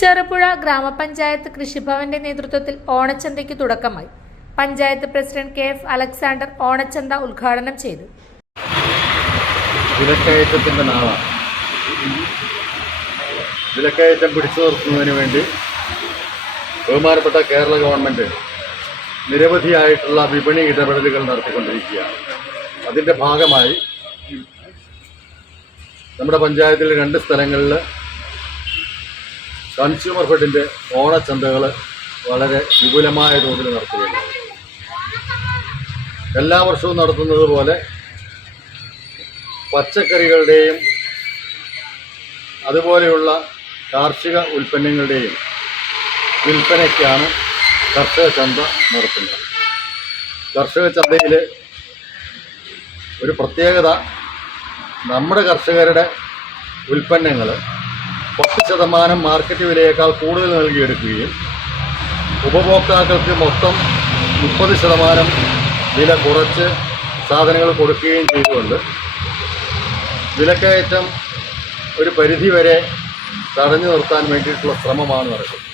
ചെറുപുഴ ഗ്രാമപഞ്ചായത്ത് കൃഷിഭവന്റെ നേതൃത്വത്തിൽ ഓണച്ചന്തയ്ക്ക് തുടക്കമായി. Panchayat president K F Alexander ഓണച്ചന്ത ഉദ്ഘാടനം ചെയ്തു. വിലക്കയറ്റത്തിന്റെ നാളാണ്. വിലക്കയറ്റം പിടിച്ചു നിർത്തുന്നതിന് വേണ്ടി ബഹുമാനപ്പെട്ട കേരള ഗവൺമെന്റ് നിരവധിയായിട്ടുള്ള വിപണി ഇടപെടലുകൾ നടത്തിക്കൊണ്ടിരിക്കുകയാണ്. അതിന്റെ ഭാഗമായി നമ്മുടെ പഞ്ചായത്തിൽ രണ്ട് സ്ഥലങ്ങളിൽ കൺസ്യൂമർ ഫെഡിന്റെ ഓണച്ചന്തകൾ വളരെ വിപുലമായ തോതിൽ നടത്തുകയാണ്. എല്ലാ വർഷവും നടത്തുന്നത് പോലെ പച്ചക്കറികളുടെയും അതുപോലെയുള്ള കാർഷിക ഉൽപ്പന്നങ്ങളുടെയും വിൽപ്പനയ്ക്കാണ് കർഷക ചന്ത നടത്തുന്നത്. കർഷക ചന്തയിൽ ഒരു പ്രത്യേകത നമ്മുടെ കർഷകരുടെ ഉൽപ്പന്നങ്ങൾ പത്ത് ശതമാനം മാർക്കറ്റ് വിലയേക്കാൾ കൂടുതൽ നൽകിയെടുക്കുകയും ഉപഭോക്താക്കൾക്ക് മൊത്തം മുപ്പത് ശതമാനം വില കുറച്ച് സാധനങ്ങൾ കൊടുക്കുകയും ചെയ്തുകൊണ്ട് വിലക്കയറ്റം ഒരു പരിധിവരെ തടഞ്ഞു നിർത്താൻ വേണ്ടിയിട്ടുള്ള ശ്രമമാണ് നടക്കുന്നത്.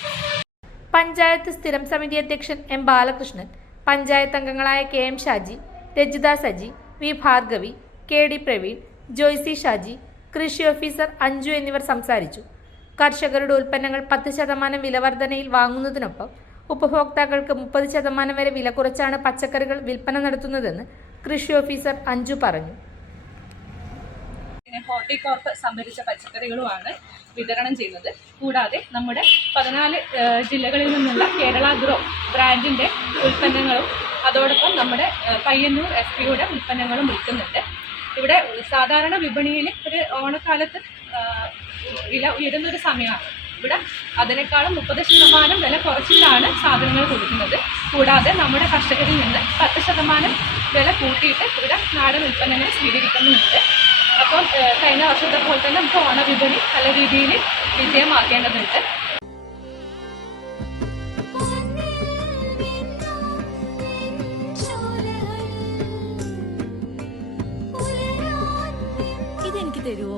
പഞ്ചായത്ത് സ്ഥിരം സമിതി അധ്യക്ഷൻ എം ബാലകൃഷ്ണൻ പഞ്ചായത്ത് അംഗങ്ങളായ K M Shaji Rajitha Saji V Bhargavi K D Praveen Joicy Shaji കൃഷി ഓഫീസർ അഞ്ജു എന്നിവർ സംസാരിച്ചു. കർഷകരുടെ ഉൽപ്പന്നങ്ങൾ പത്ത് ശതമാനം വിലവർധനയിൽ വാങ്ങുന്നതിനൊപ്പം ഉപഭോക്താക്കൾക്ക് മുപ്പത് ശതമാനം വരെ വില കുറച്ചാണ് പച്ചക്കറികൾ വിൽപ്പന നടത്തുന്നതെന്ന് കൃഷി ഓഫീസർ അഞ്ജു പറഞ്ഞു. ഹോർട്ടികോർപ്പ് സംഭരിച്ച പച്ചക്കറികളുമാണ് വിതരണം ചെയ്യുന്നത്. കൂടാതെ നമ്മുടെ പതിനാല് ജില്ലകളിൽ നിന്നുള്ള കേരള ഗ്രോ ബ്രാൻഡിന്റെ ഉൽപ്പന്നങ്ങളും അതോടൊപ്പം നമ്മുടെ പയ്യന്നൂർ എഫ് പിയുടെ ഉൽപ്പന്നങ്ങളും വിൽക്കുന്നുണ്ട്. ഇവിടെ സാധാരണ വിപണിയിൽ ഒരു ഓണക്കാലത്ത് വില ഉയരുന്നൊരു സമയമാണ്. ഇവിടെ അതിനേക്കാളും മുപ്പത് ശതമാനം വില കുറച്ചിട്ടാണ് സാധനങ്ങൾ കൊടുക്കുന്നത്. കൂടാതെ നമ്മുടെ കർഷകരിൽ നിന്ന് പത്ത് ശതമാനം വില കൂട്ടിയിട്ട് ഇവിടെ നാടൻ ഉൽപ്പന്നങ്ങൾ സ്വീകരിക്കുന്നുണ്ട്. അപ്പം കഴിഞ്ഞ വർഷത്തെ പോലെ തന്നെ നമുക്ക് ഓണവിപണി നല്ല രീതിയിൽ വിജയമാക്കേണ്ടതുണ്ട്. തരുമോ